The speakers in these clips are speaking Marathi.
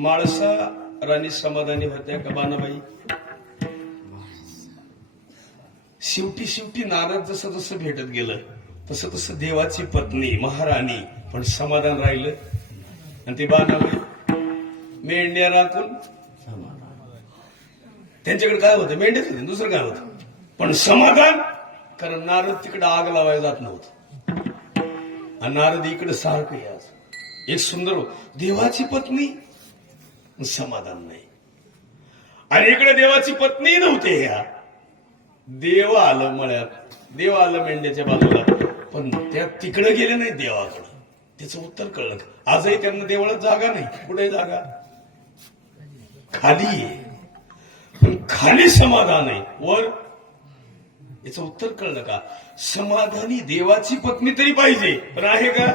माळसा राणी समाधानी होत्या का बानाबाई शेवटी शेवटी नारद जसं जसं भेटत गेलं तसं तसं देवाची पत्नी महाराणी पण समाधान राहिलं. आणि ते बानाबाई मेंढ्या राखून त्यांच्याकडे काय होतं? मेंढ्याच होते दुसरं काय होतं? पण समाधान कारण नारद तिकडे आग लावायला जात नव्हतं. आणि नारद इकडे सारखं आज. एक सुंदर हो- देवाची पत्नी समाधान नाही. आणि इकडे देवाची पत्नी नव्हते ह्या. देव आलं मळ्यात देव आलं मेंढ्याच्या बाजूला पण त्या तिकडे गेले नाही देवाकडं. त्याचं उत्तर कळलं आजही त्यांना देवळात जागा नाही. कुठे जागा? खाली आहे. पण खाली समाधान आहे. वर? याचं उत्तर कळलं का? समाधानी देवाची पत्नी तरी पाहिजे. पण आहे का?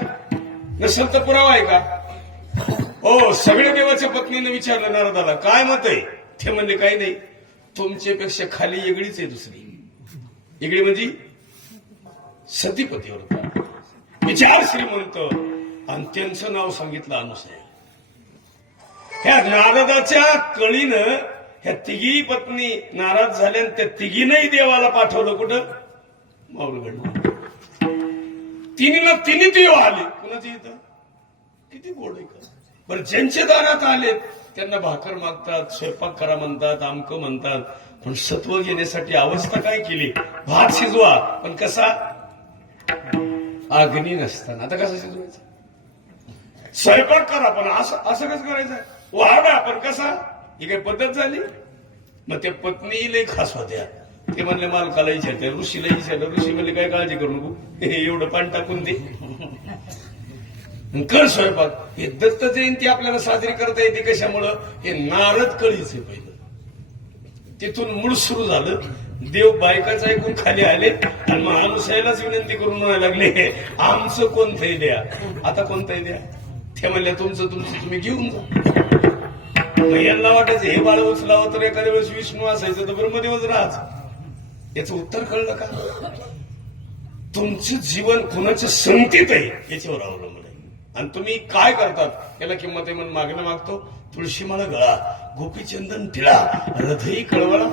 नसेल तर पुरावा आहे का? हो सगळ्या देवाच्या पत्नीने विचारलं नारदाला काय मत आहे? ते म्हणले काही नाही. तुमच्यापेक्षा खाली येगळीच आहे दुसरी. येगळी म्हणजे सतीपतीवर विचार श्रीमंत आणि त्यांचं नाव सांगितलं अनुसय ह्या नारदाच्या कळीनं ह्या तिघी पत्नी नाराज झाल्या आणि त्या तिघीनंही देवाला पाठवलं. कुठं? माऊलगड तिने ना तिने देव आले. कुणाची इथं? किती गोड आहे का? बरं ज्यांचे दारात आले त्यांना भाकर मागतात स्वयंपाक करा म्हणतात आमक म्हणतात. पण सत्व घेण्यासाठी अवस्था काय केली? भात शिजवा पण कसा? अग्नी नसताना. आता कसा शिजवायचा? स्वयंपाक करा पण असं असं कसं करायचं? वाढा पण कसा? ही काही पद्धत झाली? मग त्या पत्नीला खास होत्या. ते म्हणले मालकाला विचारते ऋषीला विचारलं ऋषी म्हणले काय काळजी करू नको? एवढं पाणी टाकून दे. कर स्वयंपाक. हे दत्त जयंती आपल्याला साजरी करता येते कशामुळं? हे नारद कळीच आहे पहिलं. तिथून मूळ सुरू झालं. देव बायकाच ऐकून खाली आले आणि मग अनुसयालाच विनंती करून म्हणायला लागले आमचं कोणतंही द्या आता कोणतंही द्या ते म्हणल्या तुमचं तुमचं तुम्ही घेऊन जा. मग यांना वाटायचं हे बाळ उचलावं तर एखाद्या वेळेस विष्णू असायचं तर ब्रह्मदेवच राहत याचं उत्तर कळलं का? तुमचं जीवन कुणाच्या संगतीत आहे याच्यावर अवलंबून आणि तुम्ही काय करतात? याला किंमत आहे म्हणून मागणं मागतो. तुळशीमाळा गळा गोपीचंदन टिळा हृदयी कळवळा.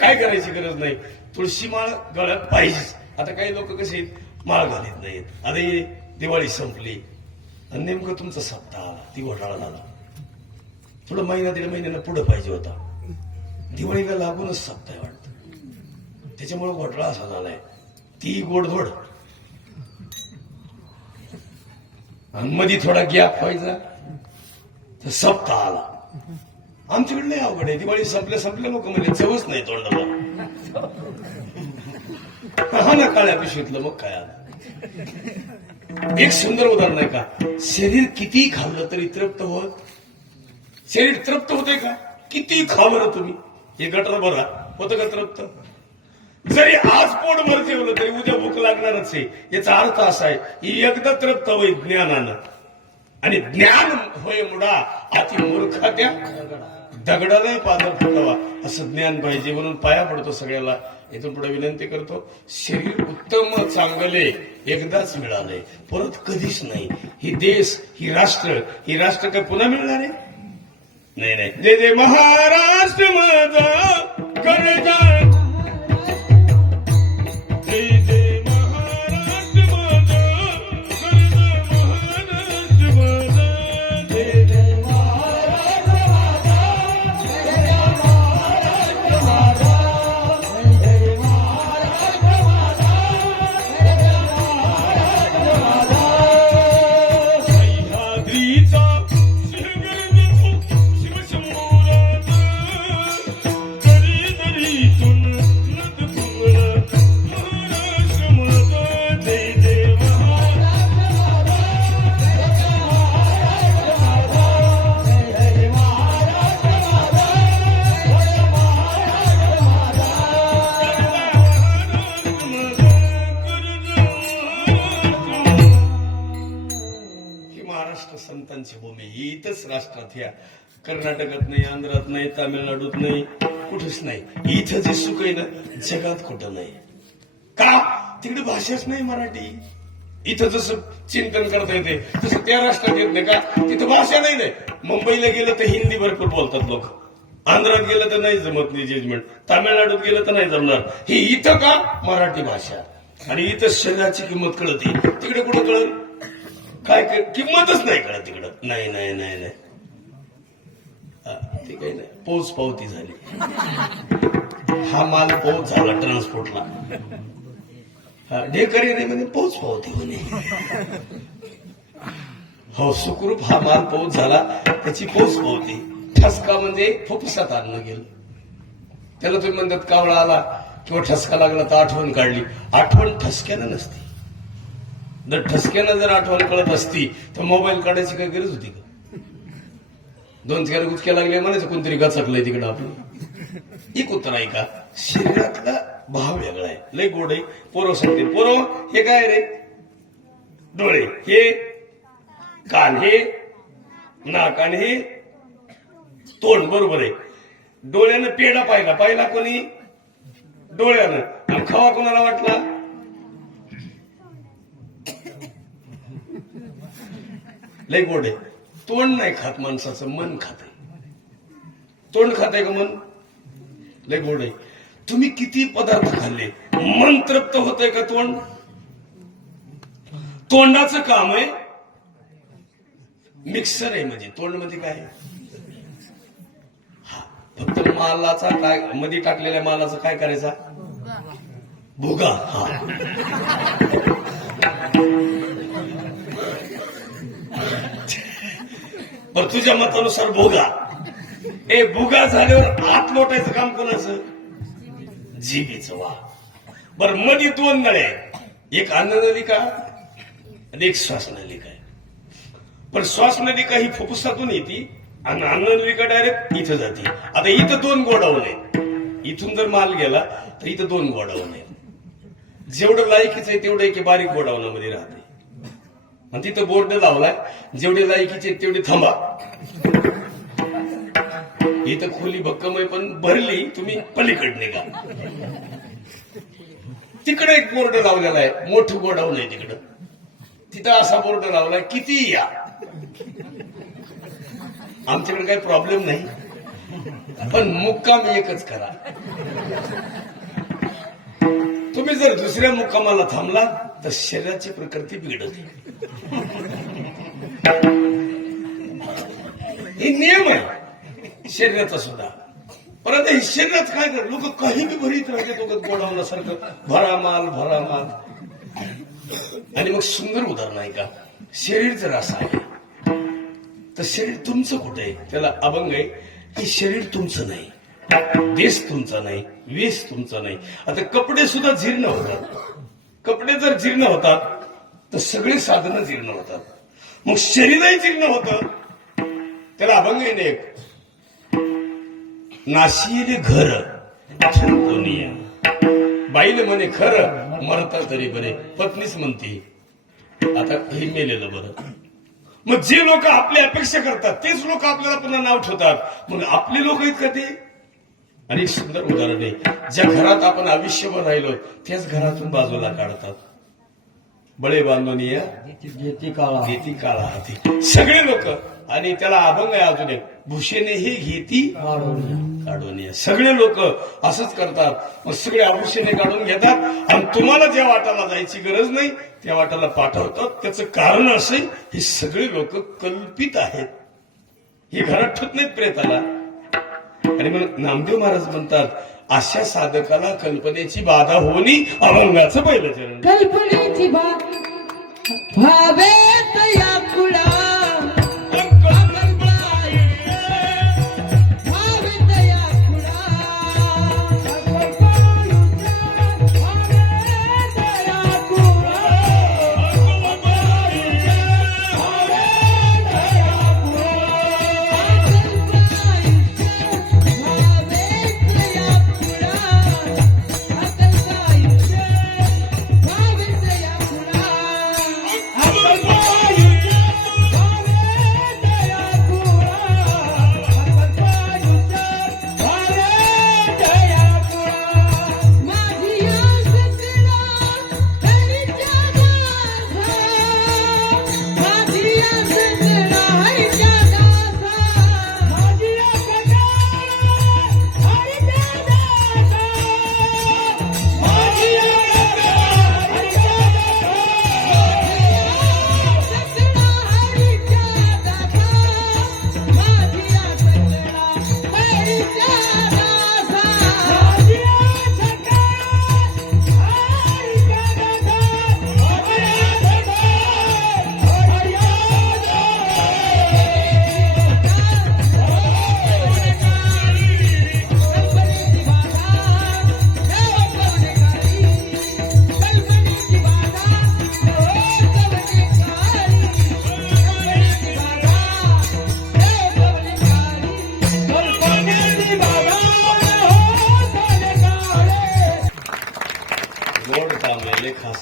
काय करायची गरज नाही. तुळशी माळ गळत पाहिजेच. आता काही लोक कसे आहेत, माळ घालीत नाहीत. अरे दिवाळी संपली. आणि नेमकं तुमचा सप्ताह आला. ती घोटाळा झाला. थोडं महिना दीड महिन्यानं पुढे पाहिजे होता. दिवाळीला लागूनच सप्ताह वाटत. त्याच्यामुळे घोटाळा असा झालाय. ती गोडधोड आणि मध्ये थोडा गॅप व्हायचा. तर सप्ताह आला. आमच्याकडे लय अवघड आहे. दिवाळी संपल्या संपल्या लोक म्हणजे चवच नाही तोंडाला. हा ना काळ्या पिशवीतलं मग काय आलं. एक सुंदर उदाहरण आहे का? शरीर किती खाल्लं तरी तृप्त होत? शरीर तृप्त होते का? किती खावलं बरं तुम्ही? हे गटर बरा होतं का तृप्त? जरी आज पोट भर जेवलं तरी उद्या भूक लागणारच आहे. याचा अर्थ असा आहे की एकदा तृप्त ज्ञानानं. आणि ज्ञान होय मुडा अति मूर्खा त्या दगडालाही पादर फुटावा असं ज्ञान पाहिजे म्हणून पाया पडतो सगळ्याला. इथून पुढे विनंती करतो शरीर उत्तम चांगले एकदाच मिळाले परत कधीच नाही. ही देश ही राष्ट्र ही राष्ट्र काय पुन्हा मिळणार आहे? नाही नाही. जय महाराष्ट्र माझा. महाराष्ट्र संतांची भूमी ही इथंच राष्ट्रात या. कर्नाटकात नाही आंध्रात नाही तामिळनाडूत नाही कुठंच नाही. इथं जे सुख आहे ना जगात कुठं नाही. का? तिकडे भाषाच नाही मराठी. इथं जसं चिंतन करता येते तसं त्या राष्ट्रात येत नाही का? तिथं भाषा नाही नाही मुंबईला गेलं तर हिंदी भरपूर बोलतात लोक. आंध्रात गेलं तर नाही जमत नाही जजमेंट तामिळनाडूत गेलं तर नाही जमणार. हे इथं का? मराठी भाषा. आणि इथं शरीराची किंमत कळते. तिकडे कुठं कळत काय किंमतच नाही कळत तिकडं. नाही नाही नाही नाही. ते काही नाही. पोच पावती झाली. हा माल पोच झाला ट्रान्सपोर्टला हा, ढेकरी नाही म्हणजे पोच पावती म्हणे. हो सुखरूप हा माल पोच झाला त्याची पोच पावती. ठसका म्हणजे फुफसात आणलं गेलं. त्याला तुम्ही म्हणतात कावळा आला किंवा ठसका लागला तर आठवण काढली. आठवण ठसक्यानं नसते. जर ठसक्यानं जर आठवण कळत असती तर मोबाईल काढायची काय गरज होती का? दोन चार गुचक्या लागल्या म्हणायचं कोणतरी गचकलंय तिकडं आपलं. एक उत्तर आहे का? शरीरातला भाव वेगळा आहे. लय गोड आहे. पोरं सांगते पोरं हे काय रे? डोळे हे कान हे नाक आणि हे तोंड बरोबर आहे. डोळ्यानं पेढा पाहिला. पाहिला कोणी? डोळ्यानं. आणि खवा कोणाला वाटला? लय गोड आहे. तोंड नाही खात माणसाचं मन खात तोंड खात का मन? लय गोड आहे. तुम्ही किती पदार्थ खाल्ले? मन तृप्त होतंय का तोंड? तोंडाचं काम आहे. मिक्सर आहे म्हणजे. तोंडमध्ये काय हा फक्त मालाचा काय मध्ये टाकलेल्या मालाचा काय करायचा? भुगा हा. बरं तुझ्या मतानुसार भोगा. ए भुगा झाल्यावर आत लोटायचं काम कोणाचं? जीबीच वा बर मधी दोन नळे आहेत. एक अन्ननलिका आणि एक श्वासनलिका आहे पण श्वासनलिका ही फुफ्फुसातून येते आणि अन्ननलिका डायरेक्ट इथं जाते. आता इथं दोन गोडाऊन आहेत. इथून जर माल गेला तर इथं दोन गोडाऊन आहेत. जेवढं लायकीचं आहे तेवढं की बारीक गोडाऊनामध्ये राहते. आणि तिथं बोर्ड लावलाय जेवढे लायकीचे तेवढे थांबा. इथं खोली भक्कम आहे पण भरली तुम्ही पलीकडे निघा. तिकडे एक बोर्ड लावलेला आहे मोठं गोडाऊन आहे तिकडं. तिथं असा बोर्ड लावलाय किती या? आमच्याकडे काही प्रॉब्लेम नाही. पण मुक्काम एकच करा. तुम्ही जर दुसऱ्या मुक्कामाला थांबला तर शरीराची प्रकृती बिघडते हे नियम आहे. शरीराचा सुद्धा. परंतु हे शरीरात काय कर लोक काही बी भरीत राहते लोक गोडावण्यासारखं. भरा माल भरा माल आणि मग सुंदर उदाहरण आहे का? शरीर जर असं आहे. तर शरीर तुमचं कुठे आहे? त्याला अभंग आहे की शरीर तुमचं नाही. देश तुमचा नाही वेश तुमचा नाही. आता कपडे सुद्धा जीर्ण होतात. कपडे जर जीर्ण होतात तर सगळी साधनं जीर्ण होतात. मग शरीरही जीर्ण होतं. त्याला अभंग आहे एक? नाशिले घर दुनिया बाईले म्हणे खरं मरता तरी बरे. पत्नीच म्हणते आता हे मेलेलं बरं. मग जे लोक आपली अपेक्षा करतात तेच लोक आपल्याला पुन्हा नाव ठेवतात. मग आपले लोक आहेत का ते आणि सुंदर उदाहरण आहे ज्या घरात आपण आयुष्यभर राहिलो त्याच घरातून बाजूला काढतात. बळे बांधवनीय घेती काळा. घेती काळा हाती. सगळे लोक आणि त्याला अभंग आहे अजून एक. भूषेने हे घेती काढून काढून या. सगळे लोक असंच करतात. मग सगळे आभूषणे काढून घेतात. आणि तुम्हाला ज्या वाटाला जायची गरज नाही त्या वाटाला पाठवतात. त्याचं कारण असे हे सगळे लोक कल्पित आहेत. हे घरात ठेवत नाहीत प्रेताला. आणि मग नामदेव महाराज म्हणतात अशा साधकाला कल्पनेची बाधा होणी अभंगाचं पहिलं चरण. कल्पनेची बाधा.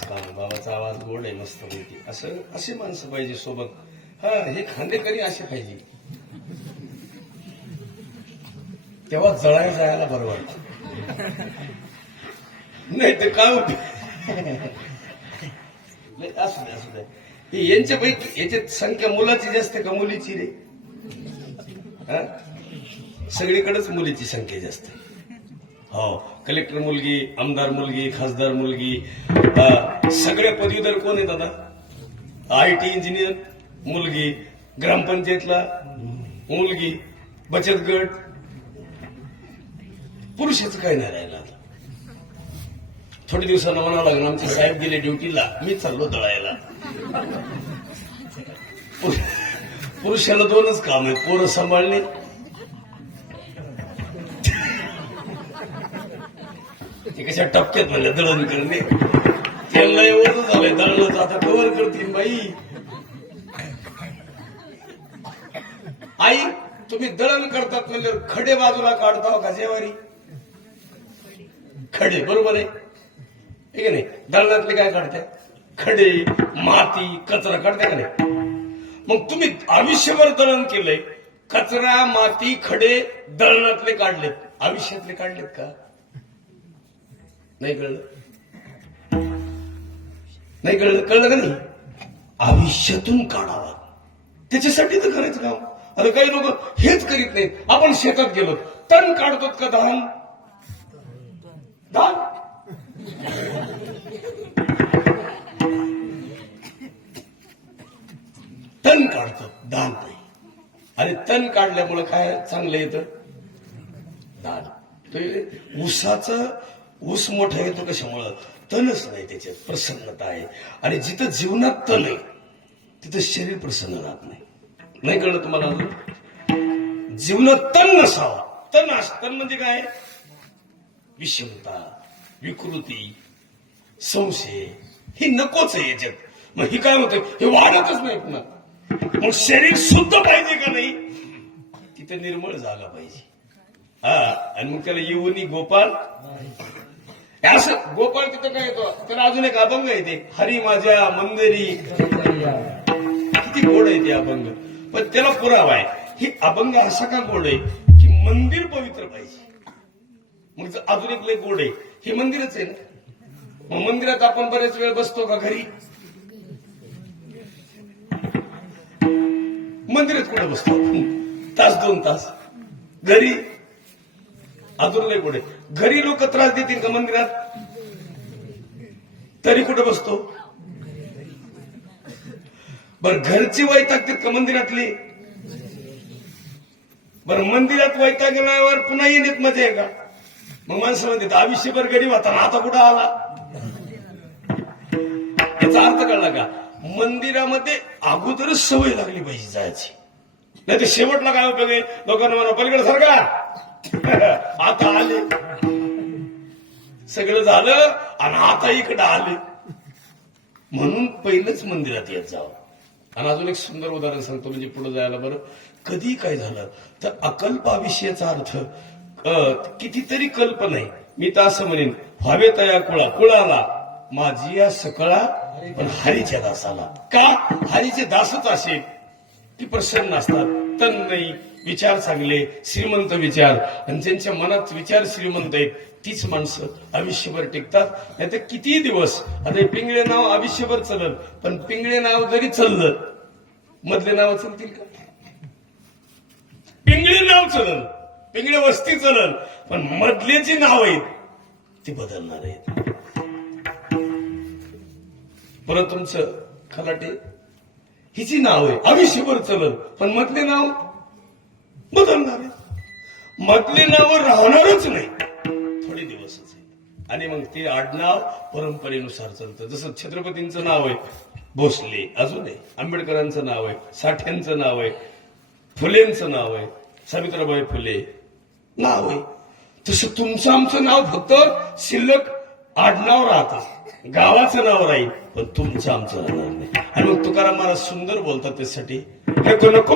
बाबाचा आवाज गोल्ड आहे मस्त माहिती असं असे माणसं पाहिजे सोबत. हा हे खांदेकरी असे पाहिजे. तेव्हा जळायला जायला बरं वाटतं. नाही ते काय होते? नाही, असू दे असू दे. हे यांच्यापैकी याच्यात संख्या मुलाची जास्त का मुलीची रे? हा? सगळीकडेच मुलीची संख्या जास्त. हो कलेक्टर मुलगी आमदार मुलगी खासदार मुलगी सगळे पदवीधर कोण आहे दादा आय टी इंजिनियर मुलगी ग्रामपंचायतला मुलगी बचत गट. पुरुषाचं काय नाही राहिलं आता. थोडे दिवसांना म्हणावं लागलं आमचे साहेब गेले ड्युटीला मी चाललो दळायला. पुरुषाला दोनच काम आहे पोरं सांभाळणे. ते कशा टपक्यात म्हणलं दळण करणे. त्यांना एवढं झालंय दळणं आता कवर करतील बाई. आई तुम्ही दळण करतात म्हणजे खडे बाजूला काढता हो का जेवारी? खडे बरोबर आहे. ठीक आहे नाही? दळणातले काय काढताय खडे माती कचरा काढताय का नाही? मग तुम्ही आयुष्यभर दळण केलंय कचरा माती खडे दळणातले काढलेत. आयुष्यातले काढलेत का? नाही कळलं? नाही कळलं कळलं का नाही? आयुष्यातून काढावा. त्याच्यासाठी तर करायचं काम. आता काही लोक हेच करीत नाहीत. आपण शेतात गेलो तण काढतो का धान? धान? तण काढतो धान नाही. आणि तण काढल्यामुळे काय चांगलं येतं? धान. ते ऊसाचं ऊस मोठा येतो कशामुळं? तणच नाही त्याच्यात प्रसन्नता आहे. आणि जिथं जीवनात तण आहे तिथं शरीर प्रसन्न राहत नाही. नाही कळलं तुम्हाला अजून? जीवनात तण नसावा. तण अस तण म्हणजे काय? विषमता विकृती संशय. ही नकोच आहे याच्यात. मग ही काय होतं हे वाढतच नाही पुन्हा. मग शरीर शुद्ध पाहिजे का नाही? तिथं निर्मळ जागा पाहिजे. हा आणि मग त्याला येऊनी गोपाल. गोपाळ तिथं काय येतो? तर अजून एक अभंग आहे ते. हरी माझ्या मंदिरी. किती गोड आहे ते अभंग. पण त्याला पुरावा आहे. ही अभंग असा का गोड आहे की मंदिर पवित्र पाहिजे? मग अजून एक लय गोड आहे. हे मंदिरच आहे ना? मग मंदिरात आपण बरेच वेळ बसतो का घरी? मंदिरात कुठे बसतो? तास दोन तास. घरी. अजून लय गोड आहे. घरी लोक त्रास देतील का मंदिरात? तरी कुठं बसतो? बर घरची वैतागतील का मंदिरातली? बर मंदिरात वैताग पुन्हा येण्यात मजा आहे का? मग माणसं म्हणतात आयुष्यभर गरीब होता ना आता कुठं आला? याचा अर्थ कळला का? मंदिरामध्ये अगोदरच सवय लागली पाहिजे जायची. नाही तर शेवटला काय उपयोग आहे? लोकांना म्हणा पलीकडे सारखा आता आले. सगळं झालं आणि आता इकडं आले. म्हणून पहिलंच मंदिरात येत जावं. आणि अजून एक सुंदर उदाहरण सांगतो म्हणजे पुढे जायला बरं. कधी काय झालं? तर अकल्पाविषयीचा अर्थ कितीतरी कल्प नाही मी तर असं म्हणेन व्हावे तया कुळा कुळाला. माझी या सकळा पण हरीच्या दासाला. का? हरीचे दासच असे की प्रसन्न असतात. तन नाही विचार चांगले श्रीमंत विचार. आणि ज्यांच्या मनात विचार श्रीमंत आहेत तीच माणसं आयुष्यभर टिकतात. नाही तर किती दिवस? आता हे पिंगळे नाव आयुष्यभर चलल पण पिंगळे नाव जरी चाललं मधले नाव चलतील का? पिंगळे नाव चलल पिंगळे वस्ती चलल पण मधले जी नाव आहेत ती बदलणार आहेत. परत तुमचं खलाटे हिची नाव आहे आयुष्यभर चलल पण मधले नाव बदलणार आहे. मधले नाव राहणारच नाही. थोडे दिवसच आहे. आणि मग ते आडनाव परंपरेनुसार चालतं जसं छत्रपतींचं नाव आहे भोसले अजून आहे. आंबेडकरांचं नाव आहे साठ्यांचं नाव आहे फुलेंचं नाव आहे सावित्रीबाई फुले नाव आहे. तसं तुमचं आमचं नाव फक्त शिल्लक आडनाव राहतं. गावाचं नाव राहील पण तुमचं आमचं राहणार नाही. आणि मग तुकाराम महाराज सुंदर बोलतात त्यासाठी नको नको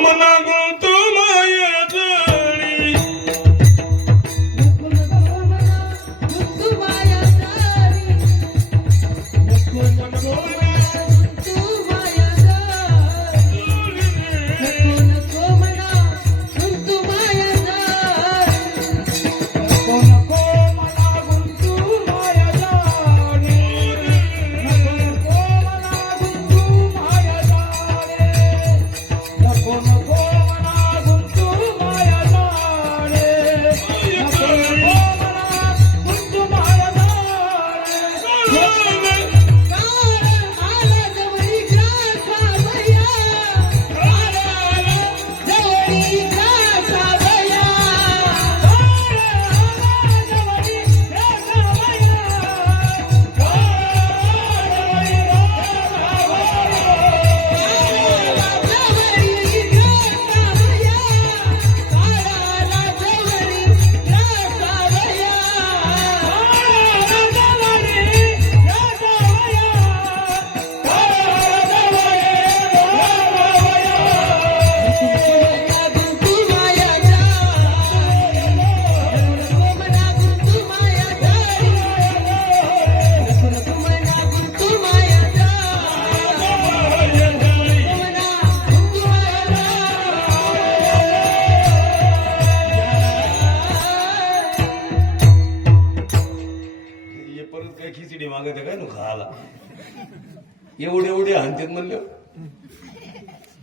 एवढे एवढे हानतेत म्हणलं.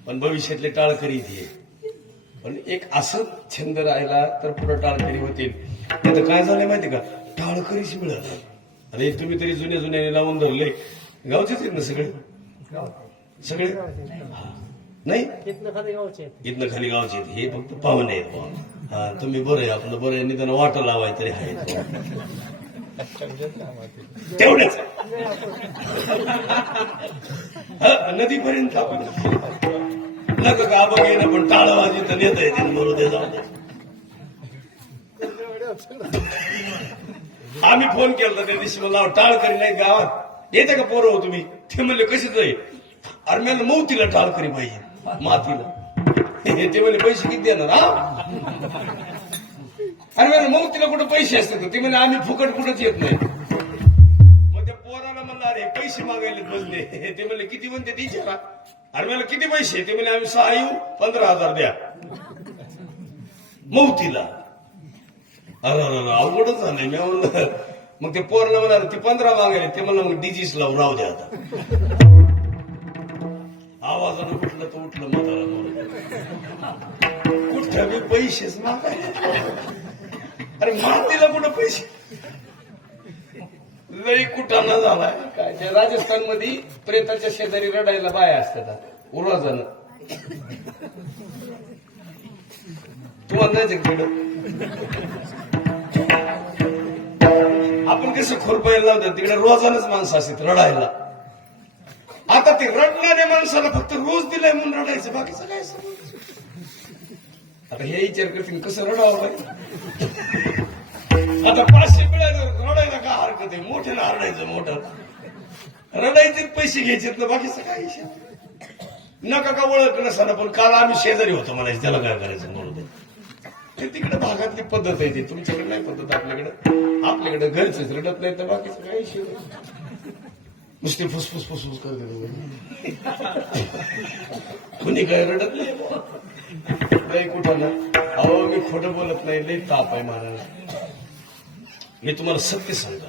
पण भविष्यातले टाळकरी इथे. पण एक असं छंद राहिला तर पुढे टाळकरी होतील. आता काय झालंय माहिती का? टाळकरीच मिळत अरे तुम्ही तरी जुन्या जुन्याने लावून धरले. गावचेच आहेत ना सगळे? सगळे. नाही? इथनं खाली गावचे आहेत. हे फक्त पाहुणे आहेत बुवा. हा तुम्ही बरं आहे. आपलं बरं आहे. निदान वाट लावाय तरी आहे तेवढेच. नदीपर्यंत आपण नक का बघ ना पण टाळावाजी तर नेता येते बरोबर जाऊ आम्ही फोन केला त्या दिवशी मला टाळ करी नाही गावात. येते का पोरं हो तुम्ही? ते म्हणले कशीच आहे? अरे मला तिला टाळ करी पाहिजे मातीला. ते म्हणले पैसे किती देणार हा? अरे मला तिला कुठं पैसे असतात? ते म्हणजे आम्ही फुकट कुठंच येत नाही. पैसे मागायले बसले ते म्हणले किती म्हणते विचारा अरे मला किती पैसे? ते म्हणले आम्ही सहा येऊ पंधरा हजार द्या. मौतीला. अरे अरे अरे, अवघडच झालंय मी म्हणलं मग ते पोरला म्हणा ते पंधरा मागायले. ते म्हणलं मग डिजीस लावून राहू द्या आता. आवाजानं उठलं तर उठलं म्हातारा कुठं मी पैसेच मागायले? अरे मातीला कुठं पैसे? लई कुठाना झालाय. ते राजस्थानमध्ये प्रेताच्या शेजारी रडायला बाया असतात उराजन तुम्हाला नाही तिकडं आपण कसं खोरपायला लावतात? तिकडे रोजानच माणसं असतात रडायला. आता ते रडणाऱ्या माणसाला फक्त रोज दिलाय म्हणून रडायचं. बाकीचं काय आता हे विचार करतील कसं रडावं आता पाचशे मिळालं रडायला का हरकत आहे? मोठ्याला हरडायचं मोठं. रडायचे पैसे घ्यायचे ना बाकीचं काय नका का ओळख नसताना पण काल आम्ही शेजारी होतो म्हणायचं त्याला काय करायचं म्हणून. ते. तिकडे भागातली पद्धत आहे ती तुमच्याकडे नाही पद्धत आपल्याकडे. आपल्याकडे घरचेच रडत नाही तर बाकीचं काय विषय नुसते फुसफुस फुसफुस करते दोघं. कुणी काय रडत नाही? कुठं ना? अहो मी खोटं बोलत नाही लई ताप आहे महाराज मी तुम्हाला सत्य सांगतो.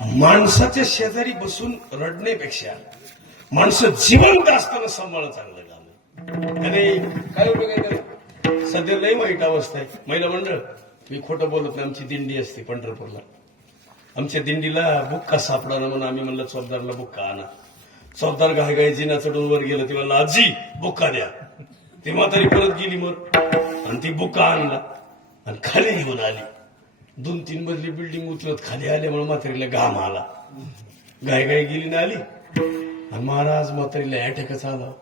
माणसाच्या शेजारी बसून रडण्यापेक्षा माणसं जिवंत असताना सांभाळणं चांगलं काम आहे. काय उपयोग सध्या लय वाईट अवस्था आहे. महिला मंडळ मी खोटं बोलत नाही. आमची दिंडी असते पंढरपूरला. आमच्या दिंडीला बुक्का सापडा ना म्हणून आम्ही म्हणलं चौबदारला बुक्का आणा. चौदार घाय गाय जिना चढून वर गेलं तेव्हा म्हणलं आजी बुक्का द्या. ती म्हातारी परत गेली मग. आणि ती बुक्का आणला. आणि खाली घेऊन आली. दोन तीन मजली बिल्डिंग उचलत खाली आल्यामुळे म्हातारीला घाम आला. गाय गाय गेली ना आली. आणि महाराज म्हातारीला अटॅकच आला.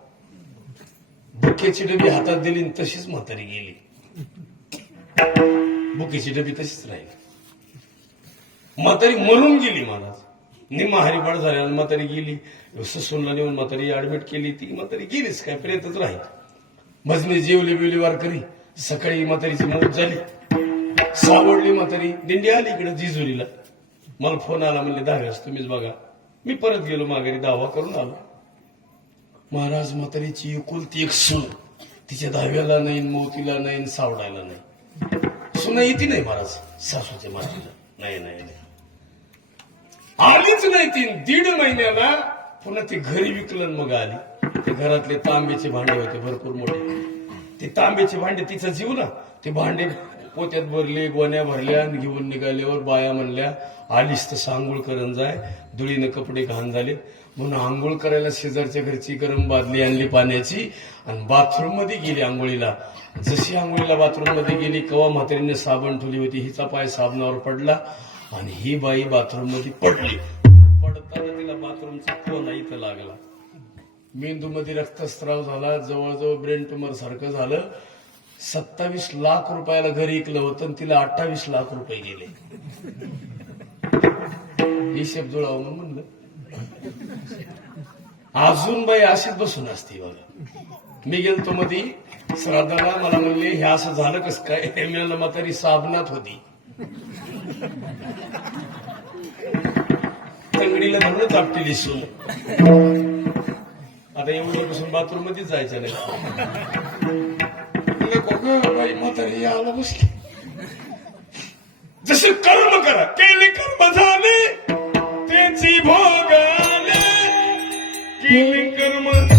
बुक्याची डबी हातात दिली आणि तशीच म्हातारी गेली. बुकेची डबी तशीच राहिली. म्हातारी मरून गेली महाराज. निम्मा हरिपाठ झाल्या आणि म्हातारी गेली. ससूनला नेऊन म्हातारी ऍडमिट केली. ती म्हातारी गेलीच काय? प्रेतच राहील. भजने जेवले बिवले वार करी सकाळी म्हातारीची मौत झाली. सावडली म्हातारी. दिंडी आली इकडे जिजुरीला. मला फोन आला म्हणले दहाव्यास तुम्हीच बघा. मी परत गेलो माघारी दावा करून आलो. महाराज म्हातारीची एकुलती एक सून तिच्या दहाव्याला नाही मोतीला नाही सावडायला नाही. सुना येते नाही महाराज? सासूच्या मातीला. नाही नाही नाही. आलीच नाही ती दीड महिन्याला. पुन्हा ती घरी विकलन मग आली. ते घरातले तांब्याचे भांडे होते भरपूर मोठे. ते तांब्याचे भांडे तिचा जीव ना ते भांडे पोत्यात भरली गोण्या भरल्या आणि घेऊन निघाल्यावर बाया म्हणल्या आलीस तर आंघोळ करण जाय. धुळीनं कपडे घाण झाले म्हणून आंघोळ करायला शेजारच्या घरची गरम बादली आणली पाण्याची आणि बाथरूममध्ये गेली आंघोळीला. जशी आंघोळीला बाथरूममध्ये गेली कवा म्हातारीने साबण ठेवली होती हिचा पाय साबणावर पडला आणि ही बाई बाथरूममध्ये पडली. पडताना तिला बाथरूमचा कोण इथं लागला. मेंदूमध्ये रक्तस्राव झाला जवळजवळ ब्रेन ट्युमर सारखं झालं. सत्तावीस लाख रुपयाला घरी ऐकलं होतं आणि तिला अठ्ठावीस लाख रुपये गेले. हिशेब जुळावं म्हणून म्हणलं. अजून बाई अशीच बसून असते बघा. मी गेलतो मध्ये श्राद्धाला मला म्हणले हे असं झालं कस काय? मी म्हणलं म्हातारी साबणात होती. तंगडीला धरून चापटेली सून. आता एवढं बसून बाथरूम मध्येच जायचं नाही. म्हणलं, "बघ, बाई म्हातारी याला बसली. जसे कर्म करा केले कर्म झाले त्याची भोगाले केले कर्म